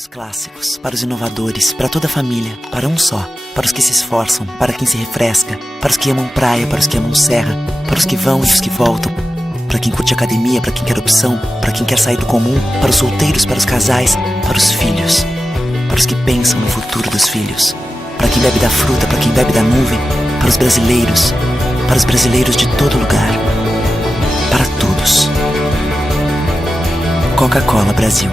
os clássicos, para os inovadores, para toda a família, para um só, para os que se esforçam, para quem se refresca, para os que amam praia, para os que amam serra, para os que vão e os que voltam, para quem curte academia, para quem quer opção, para quem quer sair do comum, para os solteiros, para os casais, para os filhos, para os que pensam no futuro dos filhos, para quem bebe da fruta, para quem bebe da nuvem, para os brasileiros de todo lugar, para todos. Coca-Cola Brasil.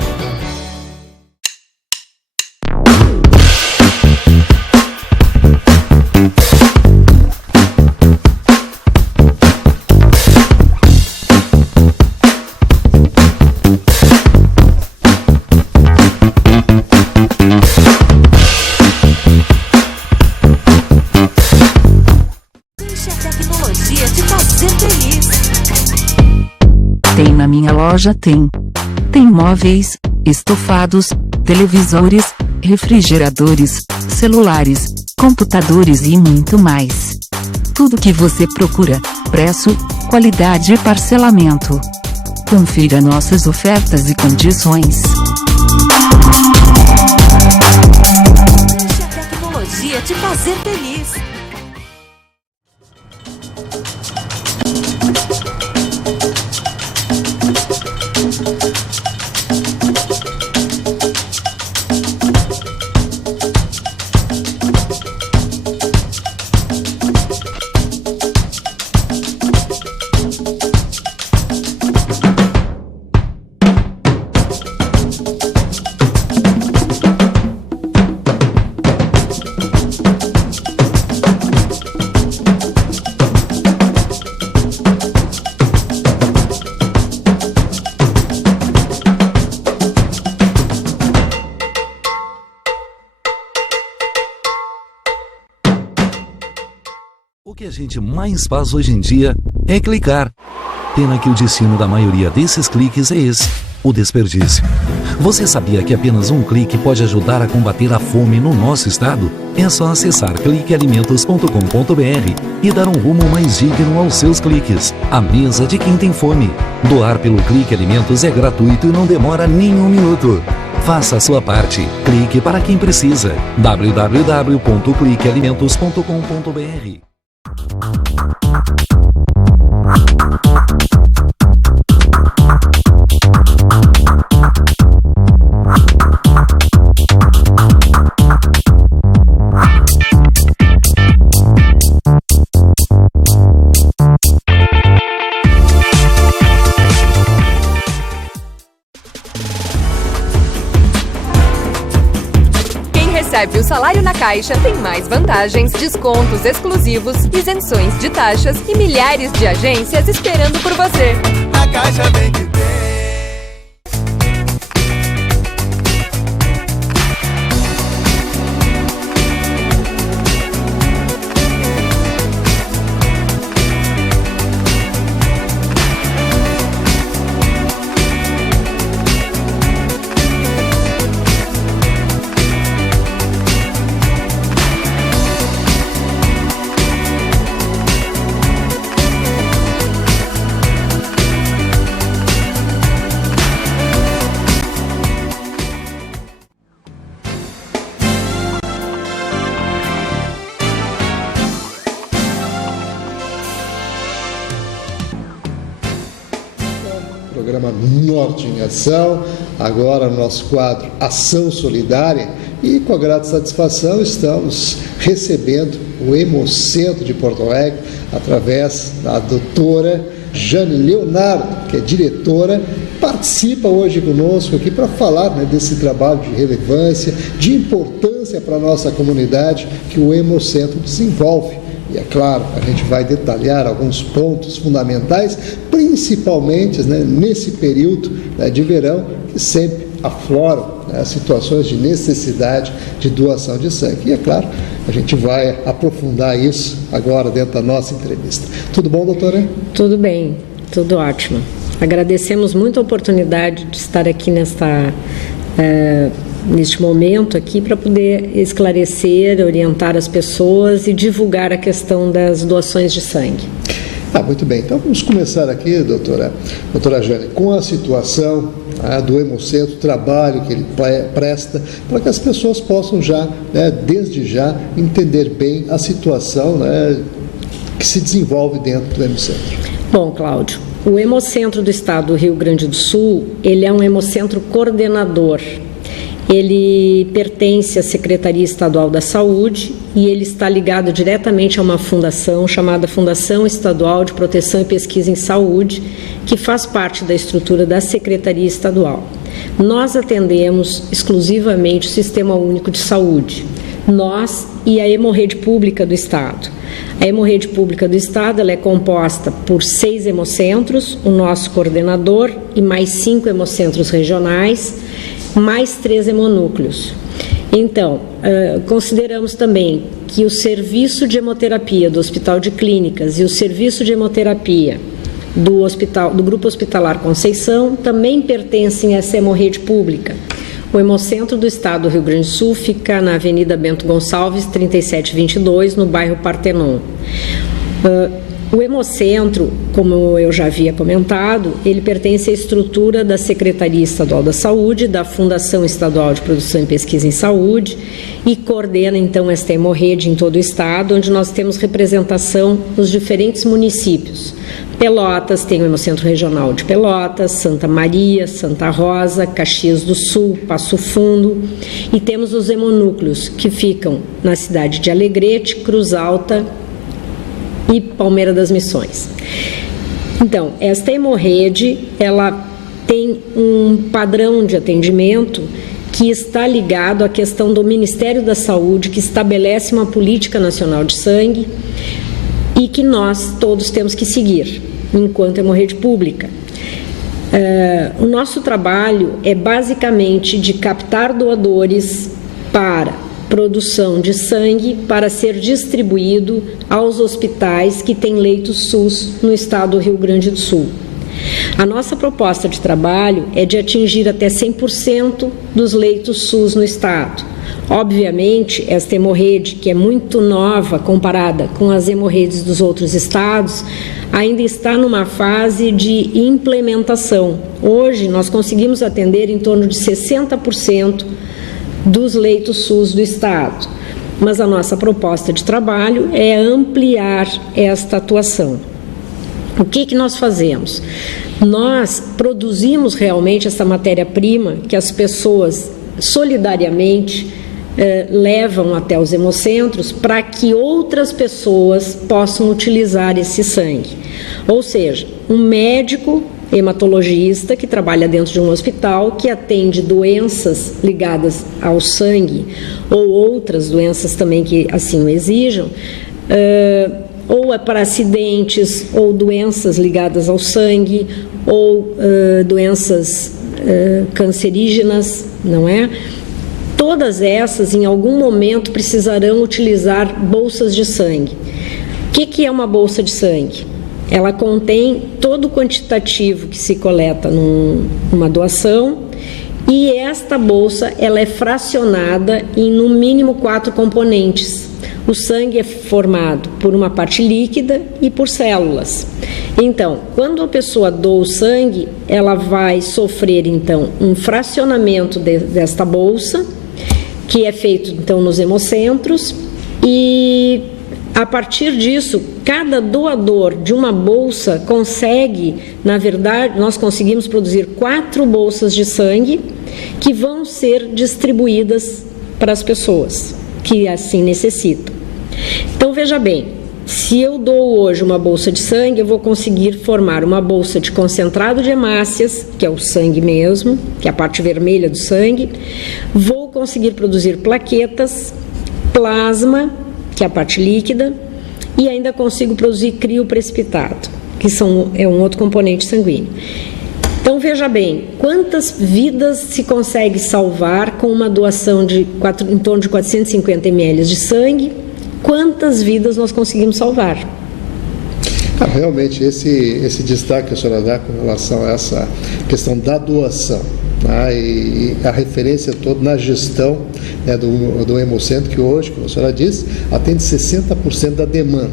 Tem na minha loja, tem móveis, estofados, televisores, refrigeradores, celulares, computadores e muito mais. Tudo que você procura, preço, qualidade e parcelamento. Confira nossas ofertas e condições. Deixe a tecnologia te fazer feliz. O que a gente mais faz hoje em dia é clicar. Pena que o destino da maioria desses cliques é esse, o desperdício. Você sabia que apenas um clique pode ajudar a combater a fome no nosso estado? É só acessar cliquealimentos.com.br e dar um rumo mais digno aos seus cliques. A mesa de quem tem fome. Doar pelo Clique Alimentos é gratuito e não demora nem um minuto. Faça a sua parte. Clique para quem precisa. www.cliquealimentos.com.br. Recebe o salário na Caixa, tem mais vantagens, descontos exclusivos, isenções de taxas e milhares de agências esperando por você. A Caixa vem que vem. Programa Norte em Ação, agora no nosso quadro Ação Solidária, e com a grata satisfação estamos recebendo o Hemocentro de Porto Alegre através da doutora Jane Leonardo, que é diretora, participa hoje conosco aqui para falar, desse trabalho de relevância, de importância para a nossa comunidade que o Hemocentro desenvolve. E é claro, a gente vai detalhar alguns pontos fundamentais, principalmente nesse período de verão, que sempre afloram as situações de necessidade de doação de sangue. E é claro, a gente vai aprofundar isso agora dentro da nossa entrevista. Tudo bom, doutora? Tudo bem, tudo ótimo. Agradecemos muito a oportunidade de estar aqui neste momento aqui para poder esclarecer, orientar as pessoas e divulgar a questão das doações de sangue. Muito bem, então vamos começar aqui, doutora Jane, com a situação do Hemocentro, o trabalho que ele presta, para que as pessoas possam já, desde já, entender bem a situação que se desenvolve dentro do Hemocentro. Bom, Cláudio, o Hemocentro do Estado do Rio Grande do Sul, ele é um hemocentro coordenador. Ele pertence à Secretaria Estadual da Saúde e ele está ligado diretamente a uma fundação chamada Fundação Estadual de Proteção e Pesquisa em Saúde, que faz parte da estrutura da Secretaria Estadual. Nós atendemos exclusivamente o Sistema Único de Saúde, nós e a Hemorrede Pública do Estado. A Hemorrede Pública do Estado ela é composta por 6 hemocentros, o nosso coordenador e mais 5 hemocentros regionais, mais 3 hemonúcleos. Então, consideramos também que o serviço de hemoterapia do Hospital de Clínicas e o serviço de hemoterapia do Grupo Hospitalar Conceição também pertencem a essa hemorrede pública. O Hemocentro do Estado do Rio Grande do Sul fica na Avenida Bento Gonçalves, 3722, no bairro Partenon. O Hemocentro, como eu já havia comentado, ele pertence à estrutura da Secretaria Estadual da Saúde, da Fundação Estadual de Produção e Pesquisa em Saúde e coordena, então, esta hemorrede em todo o Estado, onde nós temos representação nos diferentes municípios. Pelotas tem o Hemocentro Regional de Pelotas, Santa Maria, Santa Rosa, Caxias do Sul, Passo Fundo e temos os hemonúcleos que ficam na cidade de Alegrete, Cruz Alta e Palmeira das Missões. Então, esta hemorrede, ela tem um padrão de atendimento que está ligado à questão do Ministério da Saúde, que estabelece uma política nacional de sangue e que nós todos temos que seguir, enquanto hemorrede pública. O nosso trabalho é basicamente de captar doadores para produção de sangue para ser distribuído aos hospitais que têm leitos SUS no estado do Rio Grande do Sul. A nossa proposta de trabalho é de atingir até 100% dos leitos SUS no estado. Obviamente, esta hemorrede, que é muito nova comparada com as hemorredes dos outros estados, ainda está numa fase de implementação. Hoje, nós conseguimos atender em torno de 60% dos leitos SUS do estado, mas a nossa proposta de trabalho é ampliar esta atuação. O que nós fazemos? Nós produzimos realmente essa matéria-prima que as pessoas solidariamente levam até os hemocentros para que outras pessoas possam utilizar esse sangue. Ou seja, um médico hematologista que trabalha dentro de um hospital que atende doenças ligadas ao sangue ou outras doenças também que assim o exijam, ou é para acidentes ou doenças ligadas ao sangue ou doenças cancerígenas, não é? Todas essas, em algum momento, precisarão utilizar bolsas de sangue. O que é uma bolsa de sangue? Ela contém todo o quantitativo que se coleta numa doação e esta bolsa ela é fracionada em no mínimo 4 componentes. O sangue é formado por uma parte líquida e por células. Então, quando a pessoa doa o sangue, ela vai sofrer então um fracionamento desta bolsa, que é feito então nos hemocentros, e a partir disso, cada doador de uma bolsa consegue, na verdade, nós conseguimos produzir 4 bolsas de sangue que vão ser distribuídas para as pessoas que assim necessitam. Então, veja bem, se eu dou hoje uma bolsa de sangue, eu vou conseguir formar uma bolsa de concentrado de hemácias, que é o sangue mesmo, que é a parte vermelha do sangue, vou conseguir produzir plaquetas, plasma, que é a parte líquida, e ainda consigo produzir crioprecipitado, que é um outro componente sanguíneo. Então, veja bem, quantas vidas se consegue salvar com uma doação de em torno de 450 ml de sangue? Quantas vidas nós conseguimos salvar? Realmente, esse destaque que a senhora dá com relação a essa questão da doação, E a referência toda na gestão, né, do Hemocentro, que hoje, como a senhora disse, atende 60% da demanda.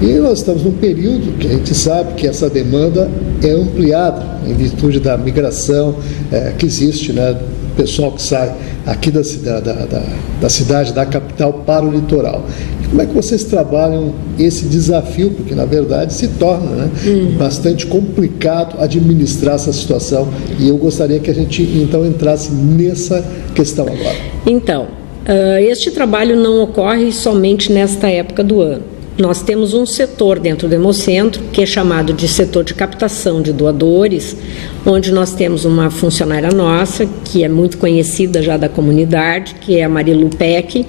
E nós estamos num período que a gente sabe que essa demanda é ampliada em virtude da migração que existe, né, do pessoal que sai aqui da cidade, da capital, para o litoral. Como é que vocês trabalham esse desafio? Porque, na verdade, se torna, né, bastante complicado administrar essa situação. E eu gostaria que a gente, então, entrasse nessa questão agora. Então, este trabalho não ocorre somente nesta época do ano. Nós temos um setor dentro do Hemocentro, que é chamado de setor de captação de doadores, onde nós temos uma funcionária nossa, que é muito conhecida já da comunidade, que é a Marilu Peck.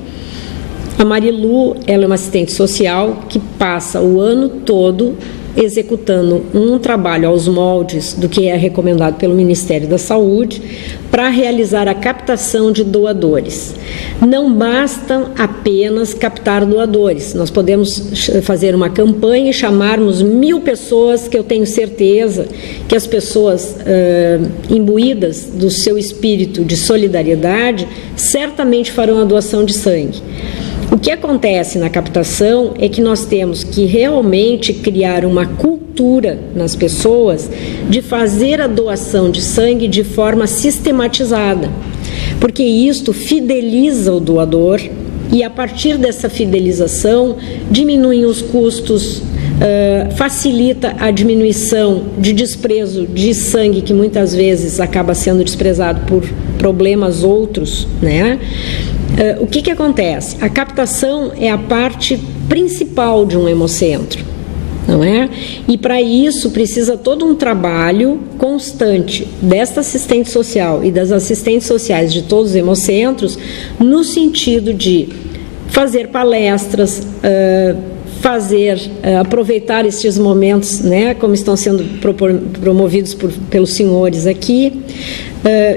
A Marilu, ela é uma assistente social que passa o ano todo executando um trabalho aos moldes do que é recomendado pelo Ministério da Saúde para realizar a captação de doadores. Não basta apenas captar doadores, nós podemos fazer uma campanha e chamarmos 1000 pessoas, que eu tenho certeza que as pessoas imbuídas do seu espírito de solidariedade certamente farão a doação de sangue. O que acontece na captação é que nós temos que realmente criar uma cultura nas pessoas de fazer a doação de sangue de forma sistematizada, porque isto fideliza o doador e, a partir dessa fidelização, diminuem os custos, facilita a diminuição de desprezo de sangue, que muitas vezes acaba sendo desprezado por problemas outros, né? O que acontece? A captação é a parte principal de um hemocentro, não é? E para isso precisa todo um trabalho constante desta assistente social e das assistentes sociais de todos os hemocentros, no sentido de fazer palestras, aproveitar estes momentos, né, como estão sendo promovidos pelos senhores aqui,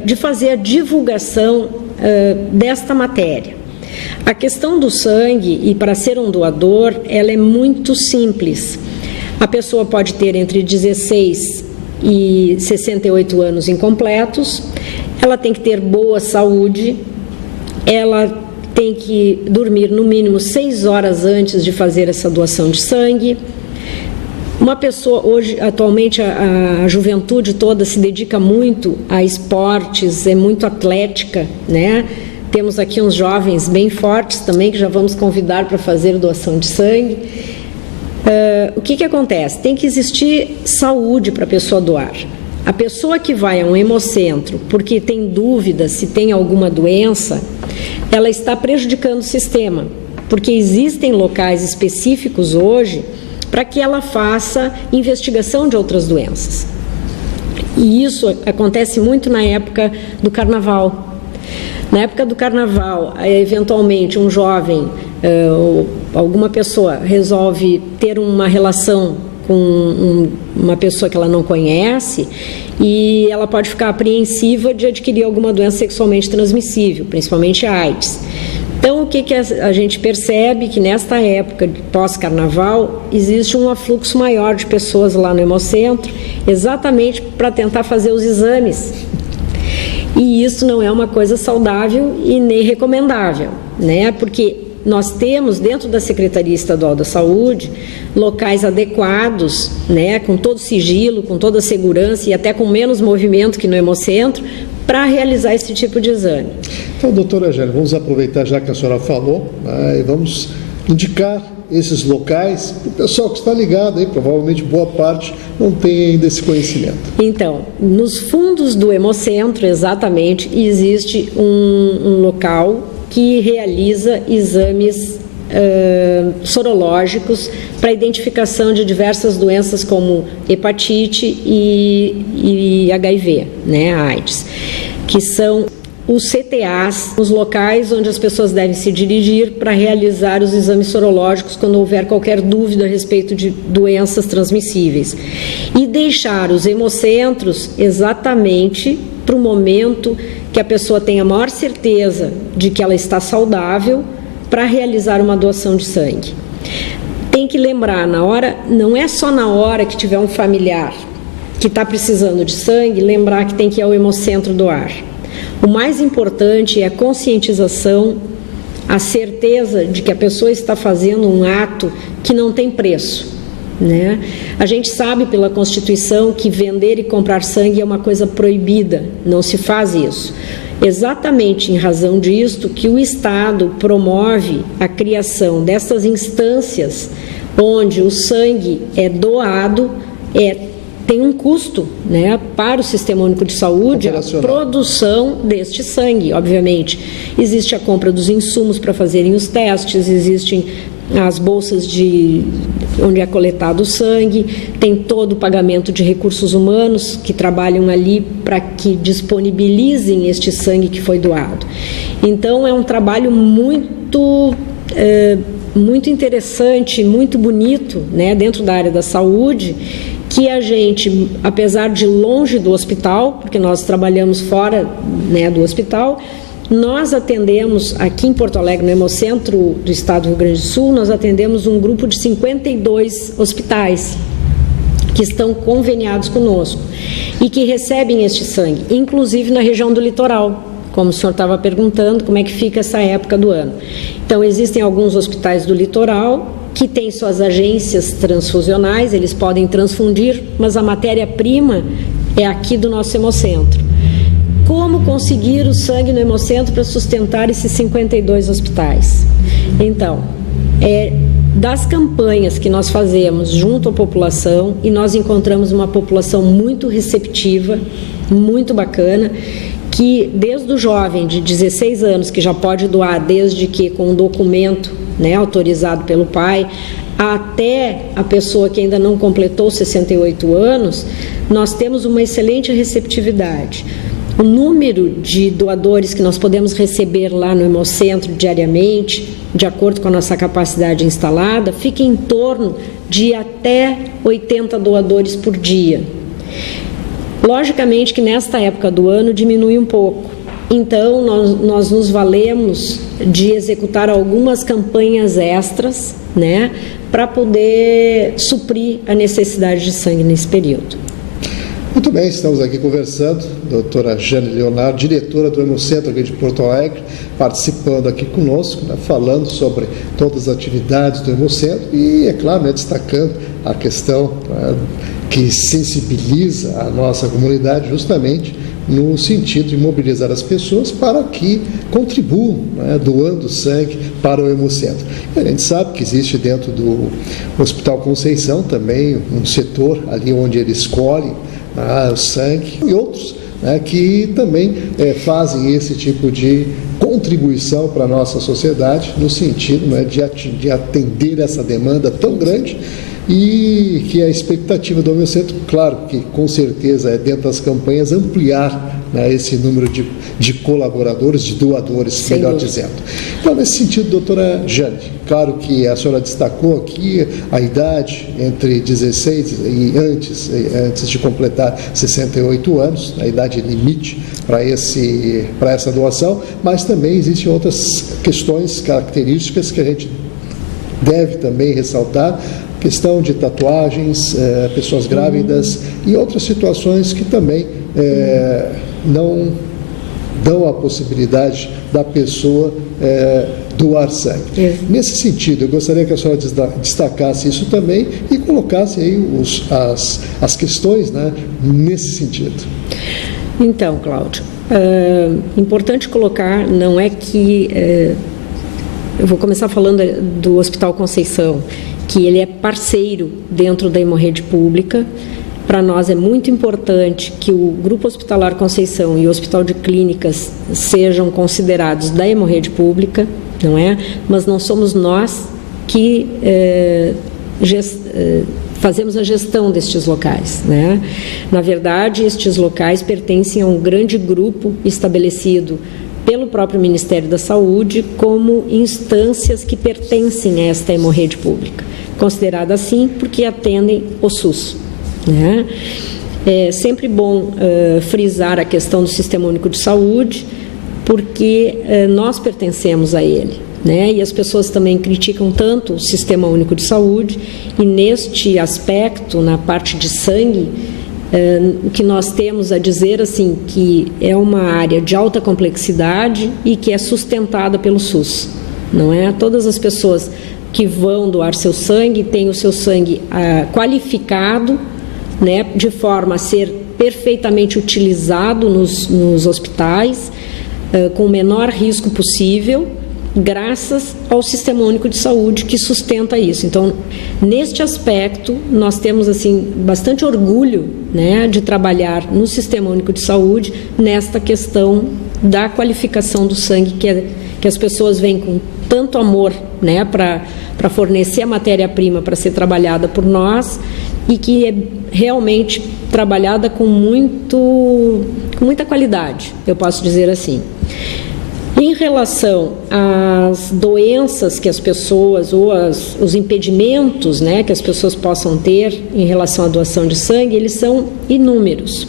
de fazer a divulgação desta matéria. A questão do sangue, e para ser um doador, ela é muito simples. A pessoa pode ter entre 16 e 68 anos incompletos, ela tem que ter boa saúde, ela tem que dormir no mínimo 6 horas antes de fazer essa doação de sangue. Uma pessoa, hoje, atualmente, a juventude toda se dedica muito a esportes, é muito atlética, né? Temos aqui uns jovens bem fortes também, que já vamos convidar para fazer doação de sangue. O que acontece? Tem que existir saúde para a pessoa doar. A pessoa que vai a um hemocentro porque tem dúvida se tem alguma doença, ela está prejudicando o sistema, porque existem locais específicos hoje para que ela faça investigação de outras doenças. E isso acontece muito na época do carnaval. Na época do carnaval, eventualmente um jovem ou alguma pessoa resolve ter uma relação com uma pessoa que ela não conhece, e ela pode ficar apreensiva de adquirir alguma doença sexualmente transmissível, principalmente a AIDS. Então, o que a gente percebe? Que nesta época de pós-carnaval existe um afluxo maior de pessoas lá no hemocentro, exatamente para tentar fazer os exames. E isso não é uma coisa saudável e nem recomendável, né? Porque nós temos dentro da Secretaria Estadual da Saúde locais adequados, né, com todo sigilo, com toda segurança e até com menos movimento que no hemocentro, para realizar esse tipo de exame. Então, doutora Angélica, vamos aproveitar já que a senhora falou, e vamos indicar esses locais para o pessoal que está ligado aí, provavelmente boa parte não tem ainda esse conhecimento. Então, nos fundos do hemocentro, exatamente, existe um local que realiza exames sorológicos para identificação de diversas doenças como hepatite e HIV, né, AIDS, que são os CTAs, os locais onde as pessoas devem se dirigir para realizar os exames sorológicos quando houver qualquer dúvida a respeito de doenças transmissíveis. E deixar os hemocentros exatamente para o momento que a pessoa tenha a maior certeza de que ela está saudável para realizar uma doação de sangue. Tem que lembrar, não é só na hora que tiver um familiar que está precisando de sangue, lembrar que tem que ir ao hemocentro doar. O mais importante é a conscientização, a certeza de que a pessoa está fazendo um ato que não tem preço, né? A gente sabe pela Constituição que vender e comprar sangue é uma coisa proibida, não se faz isso. Exatamente em razão disto que o Estado promove a criação dessas instâncias onde o sangue é doado, tem um custo, né, para o Sistema Único de Saúde, a produção deste sangue, obviamente. Existe a compra dos insumos para fazerem os testes, existem as bolsas onde é coletado o sangue, tem todo o pagamento de recursos humanos que trabalham ali para que disponibilizem este sangue que foi doado. Então, é um trabalho muito interessante, muito bonito, né, dentro da área da saúde, que a gente, apesar de longe do hospital, porque nós trabalhamos fora, né, do hospital, nós atendemos aqui em Porto Alegre, no Hemocentro do Estado do Rio Grande do Sul, nós atendemos um grupo de 52 hospitais que estão conveniados conosco e que recebem este sangue, inclusive na região do litoral, como o senhor estava perguntando, como é que fica essa época do ano. Então, existem alguns hospitais do litoral que têm suas agências transfusionais, eles podem transfundir, mas a matéria-prima é aqui do nosso hemocentro. Como conseguir o sangue no hemocentro para sustentar esses 52 hospitais? Então, das campanhas que nós fazemos junto à população, e nós encontramos uma população muito receptiva, muito bacana, que desde o jovem de 16 anos, que já pode doar desde que com um documento, né, autorizado pelo pai, até a pessoa que ainda não completou 68 anos, nós temos uma excelente receptividade. O número de doadores que nós podemos receber lá no hemocentro diariamente, de acordo com a nossa capacidade instalada, fica em torno de até 80 doadores por dia. Logicamente que nesta época do ano diminui um pouco. Então, nós nos valemos de executar algumas campanhas extras, né, para poder suprir a necessidade de sangue nesse período. Muito bem, estamos aqui conversando, doutora Jane Leonardo, diretora do Hemocentro aqui de Porto Alegre, participando aqui conosco, né, falando sobre todas as atividades do Hemocentro e, é claro, né, destacando a questão que sensibiliza a nossa comunidade justamente no sentido de mobilizar as pessoas para que contribuam, né, doando sangue para o Hemocentro. E a gente sabe que existe dentro do Hospital Conceição também um setor ali onde ele escolhe o sangue e outros, né, que também fazem esse tipo de contribuição para a nossa sociedade no sentido, né, de atender essa demanda tão grande e que a expectativa do Hemocentro, claro que com certeza é dentro das campanhas ampliar, né, esse número de colaboradores, de doadores, melhor dizendo. Então, nesse sentido, doutora Jane, claro que a senhora destacou aqui a idade entre 16 e antes de completar 68 anos, a idade limite para essa doação, mas também existem outras questões, características que a gente deve também ressaltar, questão de tatuagens, pessoas grávidas e outras situações que também não dão a possibilidade da pessoa doar sangue. Nesse sentido, eu gostaria que a senhora destacasse isso também e colocasse aí as questões, né, nesse sentido. Então, Cláudio, importante colocar, não é que... eu vou começar falando do Hospital Conceição, que ele é parceiro dentro da hemorrede pública. Para nós é muito importante que o Grupo Hospitalar Conceição e o Hospital de Clínicas sejam considerados da hemorrede pública, não é? Mas não somos nós que fazemos a gestão destes locais, né? Na verdade, estes locais pertencem a um grande grupo estabelecido pelo próprio Ministério da Saúde como instâncias que pertencem a esta hemorrede pública, considerada assim porque atendem o SUS, né? É sempre bom frisar a questão do Sistema Único de Saúde, porque nós pertencemos a ele, né? E as pessoas também criticam tanto o Sistema Único de Saúde, e neste aspecto, na parte de sangue, O que nós temos a dizer, assim, que é uma área de alta complexidade e que é sustentada pelo SUS, não é? Todas as pessoas que vão doar seu sangue têm o seu sangue qualificado, né, de forma a ser perfeitamente utilizado nos hospitais, com o menor risco possível, graças ao Sistema Único de Saúde que sustenta isso. Então, neste aspecto, nós temos assim bastante orgulho, né, de trabalhar no Sistema Único de Saúde nesta questão da qualificação do sangue que as pessoas vêm com tanto amor, né, para fornecer a matéria-prima para ser trabalhada por nós e que é realmente trabalhada com muita qualidade, eu posso dizer assim. Em relação às doenças que as pessoas, ou os impedimentos, né, que as pessoas possam ter em relação à doação de sangue, eles são inúmeros.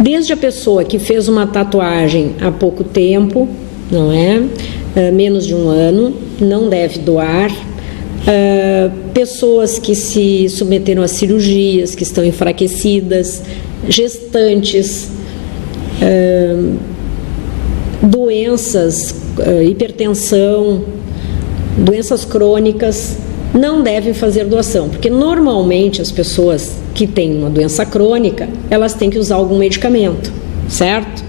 Desde a pessoa que fez uma tatuagem há pouco tempo, não é? Menos de um ano, não deve doar. Pessoas que se submeteram a cirurgias, que estão enfraquecidas, gestantes, doenças, hipertensão, doenças crônicas, não devem fazer doação, porque normalmente as pessoas que têm uma doença crônica, elas têm que usar algum medicamento, certo?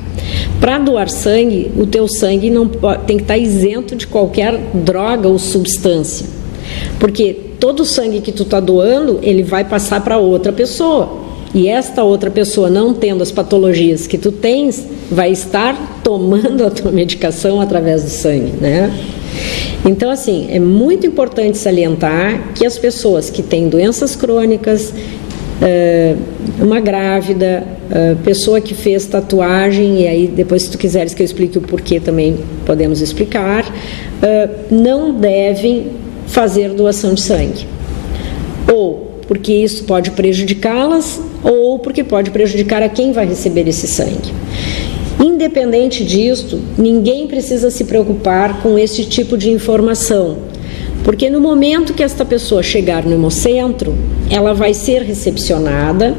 Para doar sangue, o teu sangue não tem que estar isento de qualquer droga ou substância, porque todo o sangue que tu está doando, ele vai passar para outra pessoa. E esta outra pessoa, não tendo as patologias que tu tens, vai estar tomando a tua medicação através do sangue, né? Então, assim, é muito importante salientar que as pessoas que têm doenças crônicas, uma grávida, pessoa que fez tatuagem, e aí depois, se tu quiseres que eu explique o porquê, também podemos explicar, não devem fazer doação de sangue. Ou porque isso pode prejudicá-las, ou porque pode prejudicar a quem vai receber esse sangue. Independente disto, ninguém precisa se preocupar com esse tipo de informação, porque no momento que esta pessoa chegar no Hemocentro, ela vai ser recepcionada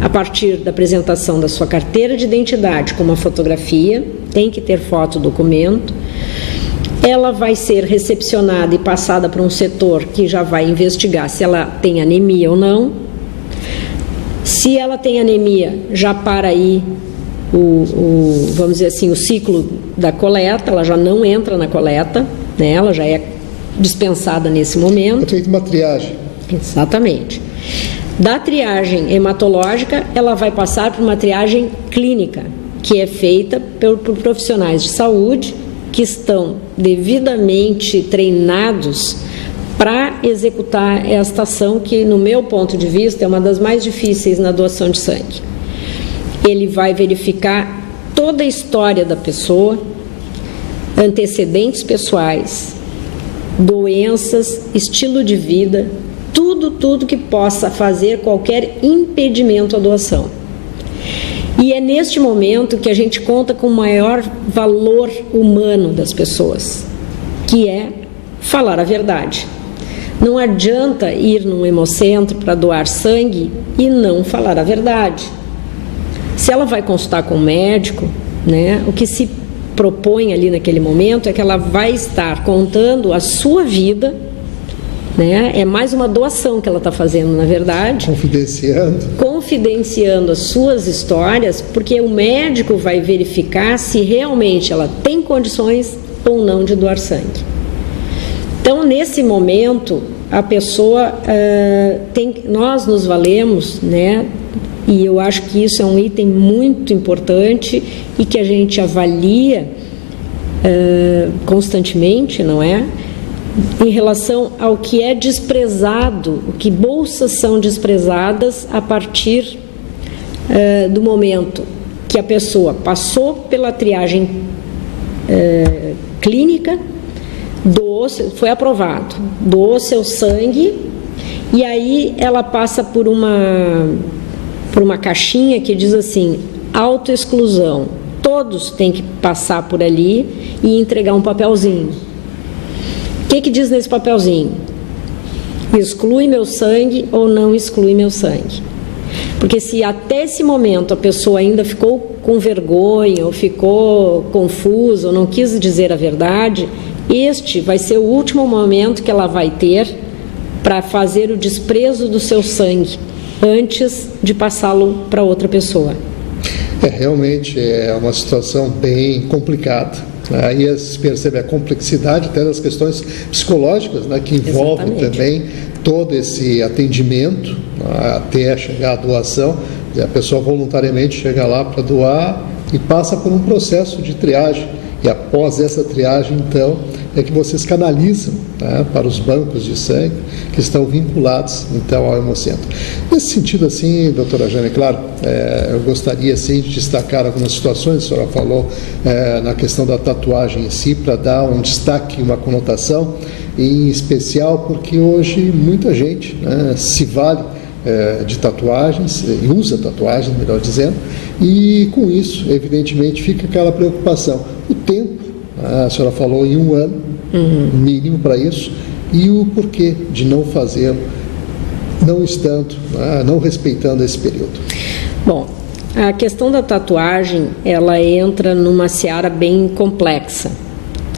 a partir da apresentação da sua carteira de identidade com uma fotografia, tem que ter foto, documento. Ela vai ser recepcionada e passada para um setor que já vai investigar se ela tem anemia ou não. Se ela tem anemia, já para aí vamos dizer assim, o ciclo da coleta, ela já não entra na coleta, né? Ela já é dispensada nesse momento. É feita uma triagem. Exatamente. Da triagem hematológica, ela vai passar por uma triagem clínica, que é feita por profissionais de saúde que estão devidamente treinados para executar esta ação que, no meu ponto de vista, é uma das mais difíceis na doação de sangue. Ele vai verificar toda a história da pessoa, antecedentes pessoais, doenças, estilo de vida, tudo que possa fazer qualquer impedimento à doação. E é neste momento que a gente conta com o maior valor humano das pessoas, que é falar a verdade. Não adianta ir num hemocentro para doar sangue e não falar a verdade. Se ela vai consultar com o médico, né, o que se propõe ali naquele momento é que ela vai estar contando a sua vida, né, é mais uma doação que ela está fazendo, na verdade. Confidenciando as suas histórias, porque o médico vai verificar se realmente ela tem condições ou não de doar sangue. Então, nesse momento, a pessoa nós nos valemos, né? E eu acho que isso é um item muito importante e que a gente avalia constantemente, não é? Em relação ao que é desprezado, o que bolsas são desprezadas a partir do momento que a pessoa passou pela triagem clínica, foi aprovado, doou seu sangue, e aí ela passa por uma caixinha que diz assim, autoexclusão. Todos têm que passar por ali e entregar um papelzinho. O que diz nesse papelzinho? Exclui meu sangue ou não exclui meu sangue? Porque se até esse momento a pessoa ainda ficou com vergonha, ou ficou confusa, ou não quis dizer a verdade, este vai ser o último momento que ela vai ter para fazer o desprezo do seu sangue, antes de passá-lo para outra pessoa. Realmente é uma situação bem complicada. Aí se percebe a complexidade até das questões psicológicas, né, que envolvem também todo esse atendimento até chegar à doação. A pessoa voluntariamente chega lá para doar e passa por um processo de triagem. E após essa triagem, então, é que vocês canalizam, né, para os bancos de sangue que estão vinculados, então, ao Hemocentro. Nesse sentido, assim, doutora Jane, claro, eu gostaria, assim, de destacar algumas situações. A senhora falou na questão da tatuagem em si, para dar um destaque, uma conotação, em especial porque hoje muita gente, né, se vale de tatuagens, e usa tatuagens, melhor dizendo, e com isso, evidentemente, fica aquela preocupação. O tempo, a senhora falou em 1 ano, mínimo para isso, e o porquê de não fazê-lo, não estando, não respeitando esse período. Bom, a questão da tatuagem, ela entra numa seara bem complexa,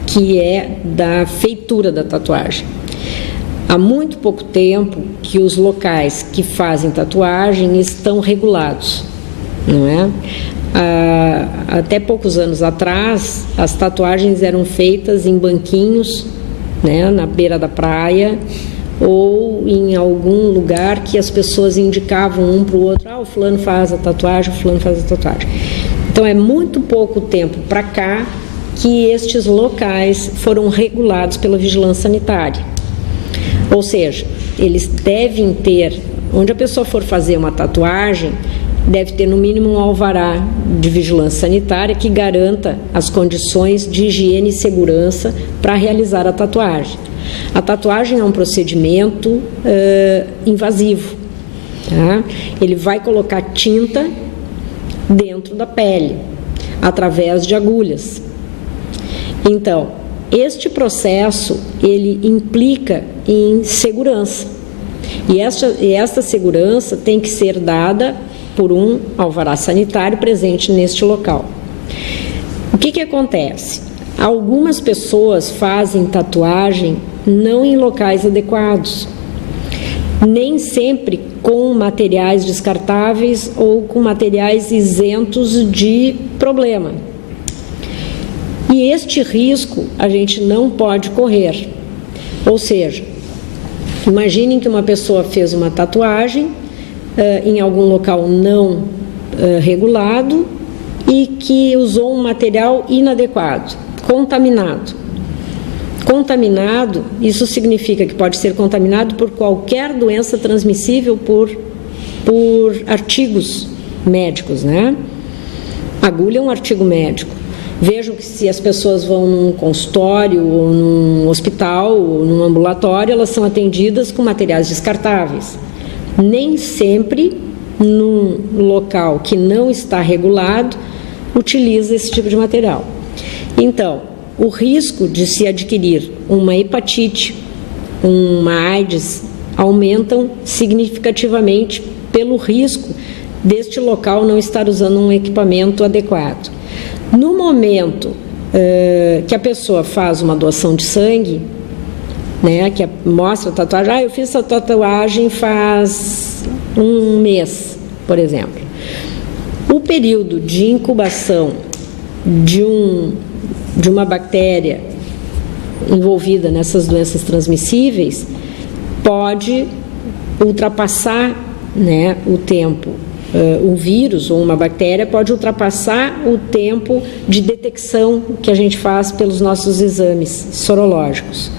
que é da feitura da tatuagem. Há muito pouco tempo que os locais que fazem tatuagem estão regulados, não é? Até poucos anos atrás, as tatuagens eram feitas em banquinhos, né, na beira da praia, ou em algum lugar que as pessoas indicavam um para o outro: o fulano faz a tatuagem, o fulano faz a tatuagem. Então é muito pouco tempo para cá que estes locais foram regulados pela vigilância sanitária. Ou seja, eles devem ter, onde a pessoa for fazer uma tatuagem, deve ter no mínimo um alvará de vigilância sanitária que garanta as condições de higiene e segurança para realizar a tatuagem. A tatuagem é um procedimento invasivo, tá? Ele vai colocar tinta dentro da pele, através de agulhas. Então, este processo, ele implica em segurança. E esta segurança tem que ser dada por um alvará sanitário presente neste local. O que acontece? Algumas pessoas fazem tatuagem não em locais adequados, nem sempre com materiais descartáveis ou com materiais isentos de problema. E este risco a gente não pode correr. Ou seja, imaginem que uma pessoa fez uma tatuagem em algum local não regulado e que usou um material inadequado, contaminado. Contaminado, isso significa que pode ser contaminado por qualquer doença transmissível por artigos médicos, né? Agulha é um artigo médico. Vejam que se as pessoas vão num consultório, ou num hospital, ou num ambulatório, elas são atendidas com materiais descartáveis. Nem sempre, num local que não está regulado, utiliza esse tipo de material. Então, o risco de se adquirir uma hepatite, uma AIDS, aumentam significativamente pelo risco deste local não estar usando um equipamento adequado. No momento que a pessoa faz uma doação de sangue, né, que mostra a tatuagem, eu fiz essa tatuagem faz 1 mês, por exemplo. O período de incubação de uma bactéria envolvida nessas doenças transmissíveis pode ultrapassar, né, o tempo. Um vírus ou uma bactéria pode ultrapassar o tempo de detecção que a gente faz pelos nossos exames sorológicos.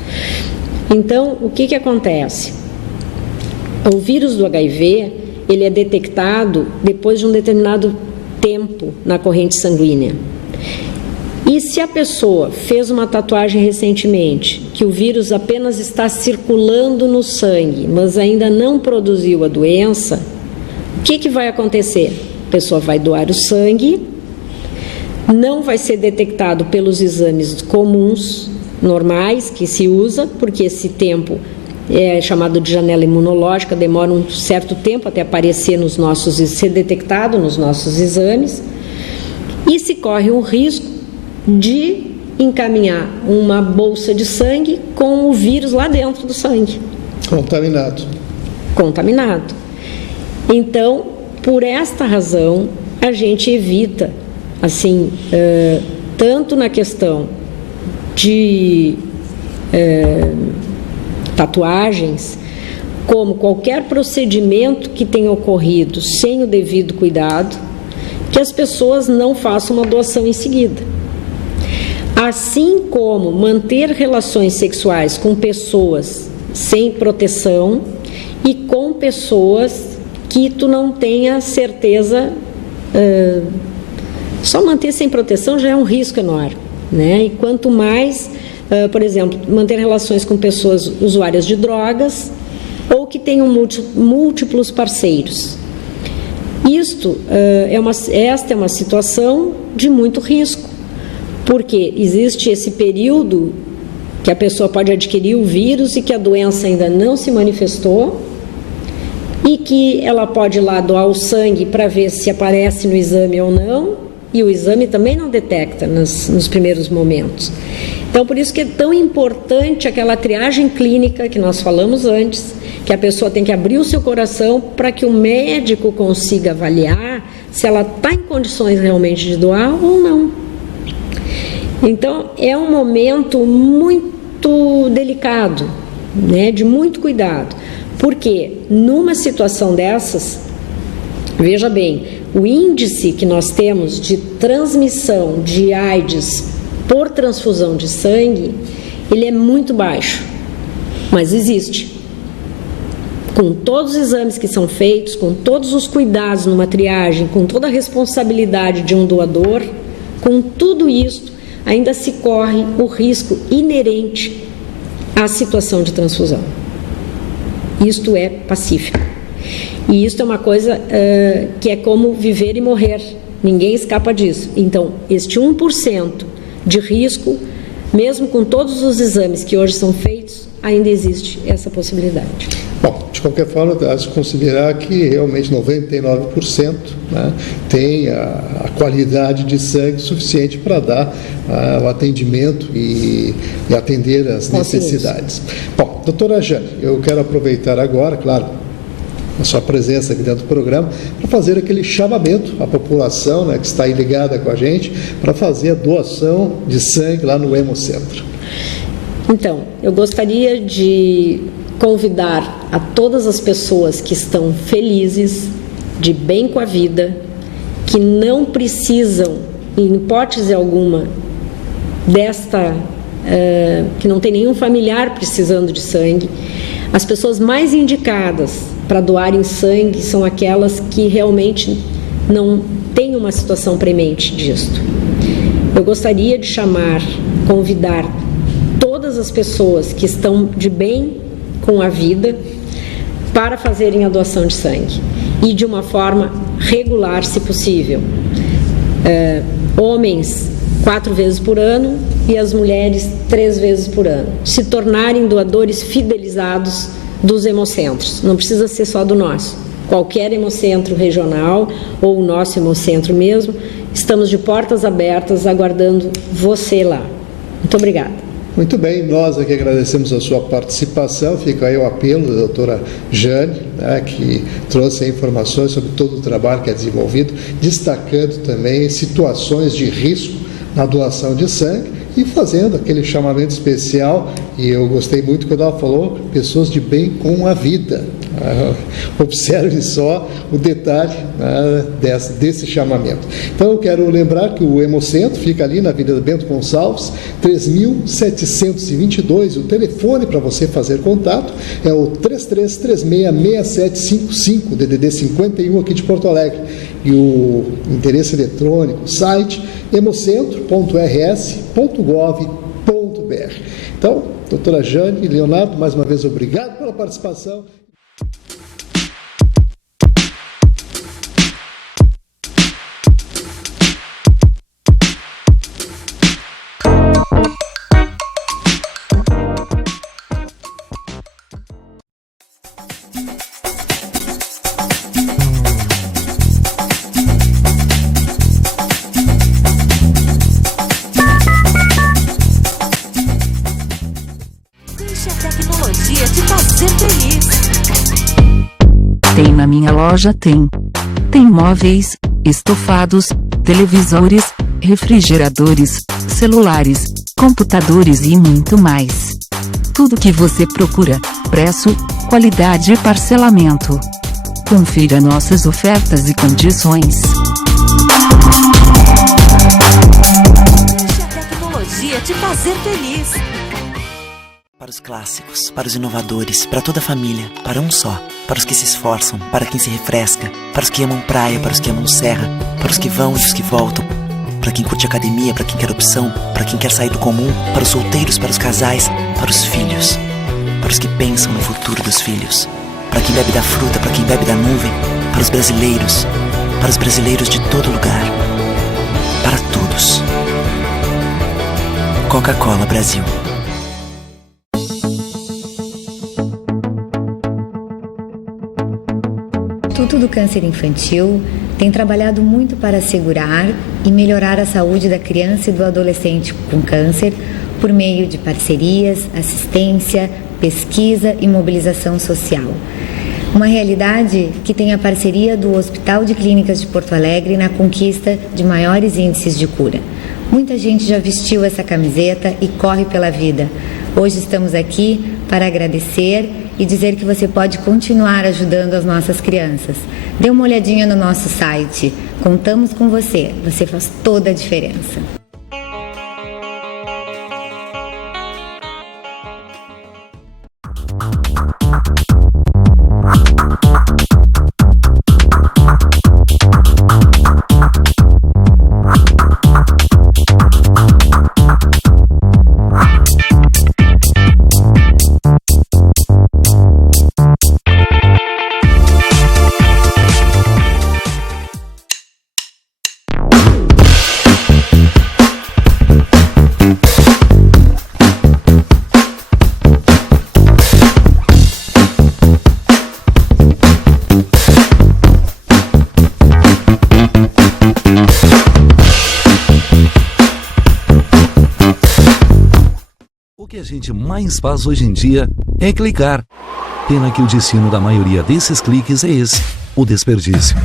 Então, o que acontece? O vírus do HIV, ele é detectado depois de um determinado tempo na corrente sanguínea. E se a pessoa fez uma tatuagem recentemente, que o vírus apenas está circulando no sangue, mas ainda não produziu a doença, o que vai acontecer? A pessoa vai doar o sangue, não vai ser detectado pelos exames comuns, normais, que se usa, porque esse tempo é chamado de janela imunológica, demora um certo tempo até aparecer ser detectado nos nossos exames, e se corre o risco de encaminhar uma bolsa de sangue com o vírus lá dentro do sangue. Contaminado. Então, por esta razão, a gente evita, assim, tanto na questão de tatuagens, como qualquer procedimento que tenha ocorrido sem o devido cuidado, que as pessoas não façam uma doação em seguida. Assim como manter relações sexuais com pessoas sem proteção e com pessoas que tu não tenha certeza, só manter sem proteção já é um risco enorme, né? E quanto mais, por exemplo, manter relações com pessoas usuárias de drogas ou que tenham múltiplos parceiros. Esta é uma situação de muito risco, porque existe esse período que a pessoa pode adquirir o vírus e que a doença ainda não se manifestou, e que ela pode ir lá doar o sangue para ver se aparece no exame ou não, e o exame também não detecta nos primeiros momentos. Então, por isso que é tão importante aquela triagem clínica que nós falamos antes, que a pessoa tem que abrir o seu coração para que o médico consiga avaliar se ela está em condições realmente de doar ou não. Então, é um momento muito delicado, né, de muito cuidado, porque numa situação dessas, veja bem, o índice que nós temos de transmissão de AIDS por transfusão de sangue, ele é muito baixo, mas existe. Com todos os exames que são feitos, com todos os cuidados numa triagem, com toda a responsabilidade de um doador, com tudo isso, ainda se corre o risco inerente à situação de transfusão. Isto é pacífico. E isto é uma coisa que é como viver e morrer. Ninguém escapa disso. Então, este 1% de risco, mesmo com todos os exames que hoje são feitos, ainda existe essa possibilidade. Bom, de qualquer forma, dá-se considerar que realmente 99%, né, tem a qualidade de sangue suficiente para dar o atendimento e atender as necessidades. Bom, doutora Jane, eu quero aproveitar agora, claro, a sua presença aqui dentro do programa, para fazer aquele chamamento à população, né, que está aí ligada com a gente, para fazer a doação de sangue lá no Hemocentro. Então, eu gostaria de convidar a todas as pessoas que estão felizes, de bem com a vida, que não precisam, em hipótese alguma, que não tem nenhum familiar precisando de sangue. As pessoas mais indicadas para doarem sangue são aquelas que realmente não têm uma situação premente disto. Eu gostaria de convidar todas as pessoas que estão de bem com a vida para fazerem a doação de sangue, e de uma forma regular, se possível. Homens 4 vezes por ano e as mulheres 3 vezes por ano, se tornarem doadores fidelizados dos hemocentros. Não precisa ser só do nosso, qualquer hemocentro regional ou o nosso hemocentro mesmo, estamos de portas abertas aguardando você lá. Muito obrigada. Muito bem, nós aqui agradecemos a sua participação. Fica aí o apelo da doutora Jane, né, que trouxe informações sobre todo o trabalho que é desenvolvido, destacando também situações de risco na doação de sangue e fazendo aquele chamamento especial. E eu gostei muito quando ela falou pessoas de bem com a vida. Observe só o detalhe, né, desse chamamento. Então eu quero lembrar que o Hemocentro fica ali na Avenida Bento Gonçalves 3722. O telefone para você fazer contato é o 33366755, DDD 51 aqui de Porto Alegre, e o endereço eletrônico, site hemocentro.rs.gov.br. Então, doutora Jane e Leonardo, mais uma vez obrigado pela participação. Deixe a tecnologia te fazer feliz. Tem na minha loja, tem. Tem móveis, estofados, televisores, refrigeradores, celulares, computadores e muito mais. Tudo que você procura, preço, qualidade e parcelamento. Confira nossas ofertas e condições. Deixe a tecnologia te fazer feliz. Para os clássicos, para os inovadores, para toda a família, para um só. Para os que se esforçam, para quem se refresca, para os que amam praia, para os que amam serra, para os que vão e os que voltam, para quem curte academia, para quem quer opção, para quem quer sair do comum, para os solteiros, para os casais, para os filhos, para os que pensam no futuro dos filhos, para quem bebe da fruta, para quem bebe da nuvem, para os brasileiros de todo lugar, para todos. Coca-Cola Brasil. O Instituto do Câncer Infantil tem trabalhado muito para assegurar e melhorar a saúde da criança e do adolescente com câncer por meio de parcerias, assistência, pesquisa e mobilização social. Uma realidade que tem a parceria do Hospital de Clínicas de Porto Alegre na conquista de maiores índices de cura. Muita gente já vestiu essa camiseta e corre pela vida. Hoje estamos aqui para agradecer e dizer que você pode continuar ajudando as nossas crianças. Dê uma olhadinha no nosso site. Contamos com você. Você faz toda a diferença. O que a gente mais faz hoje em dia é clicar. Pena que o destino da maioria desses cliques é esse, o desperdício.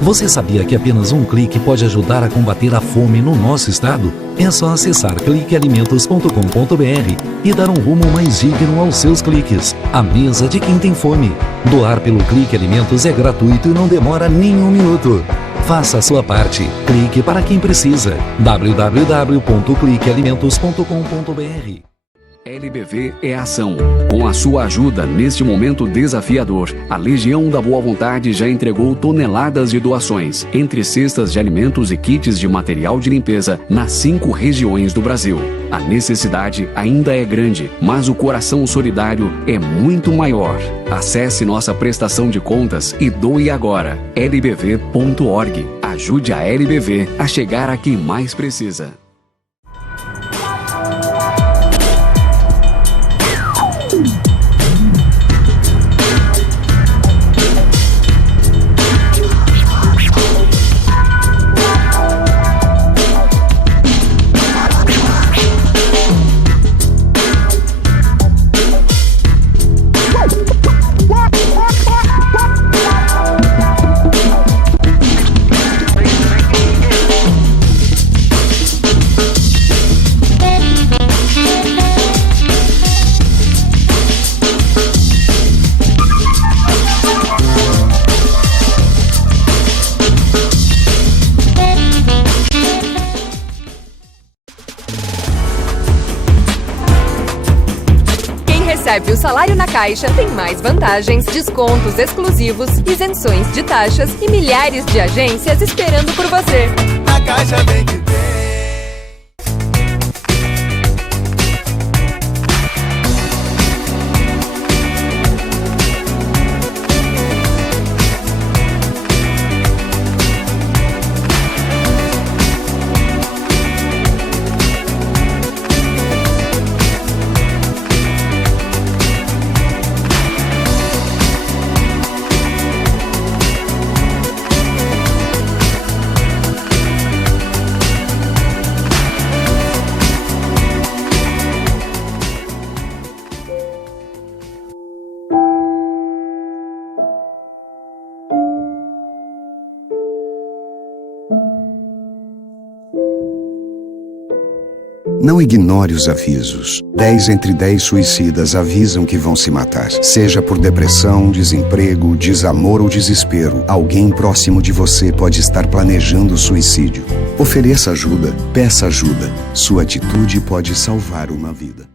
Você sabia que apenas um clique pode ajudar a combater a fome no nosso estado? É só acessar cliquealimentos.com.br e dar um rumo mais digno aos seus cliques. A mesa de quem tem fome. Doar pelo Clique Alimentos é gratuito e não demora nem um minuto. Faça a sua parte. Clique para quem precisa. www.cliquealimentos.com.br. LBV é ação. Com a sua ajuda neste momento desafiador, a Legião da Boa Vontade já entregou toneladas de doações, entre cestas de alimentos e kits de material de limpeza, nas 5 regiões do Brasil. A necessidade ainda é grande, mas o coração solidário é muito maior. Acesse nossa prestação de contas e doe agora. lbv.org. Ajude a LBV a chegar a quem mais precisa. Recebe o salário na Caixa, tem mais vantagens, descontos exclusivos, isenções de taxas e milhares de agências esperando por você. A Caixa vem que vem. Não ignore os avisos. 10 entre 10 suicidas avisam que vão se matar. Seja por depressão, desemprego, desamor ou desespero, alguém próximo de você pode estar planejando suicídio. Ofereça ajuda, peça ajuda. Sua atitude pode salvar uma vida.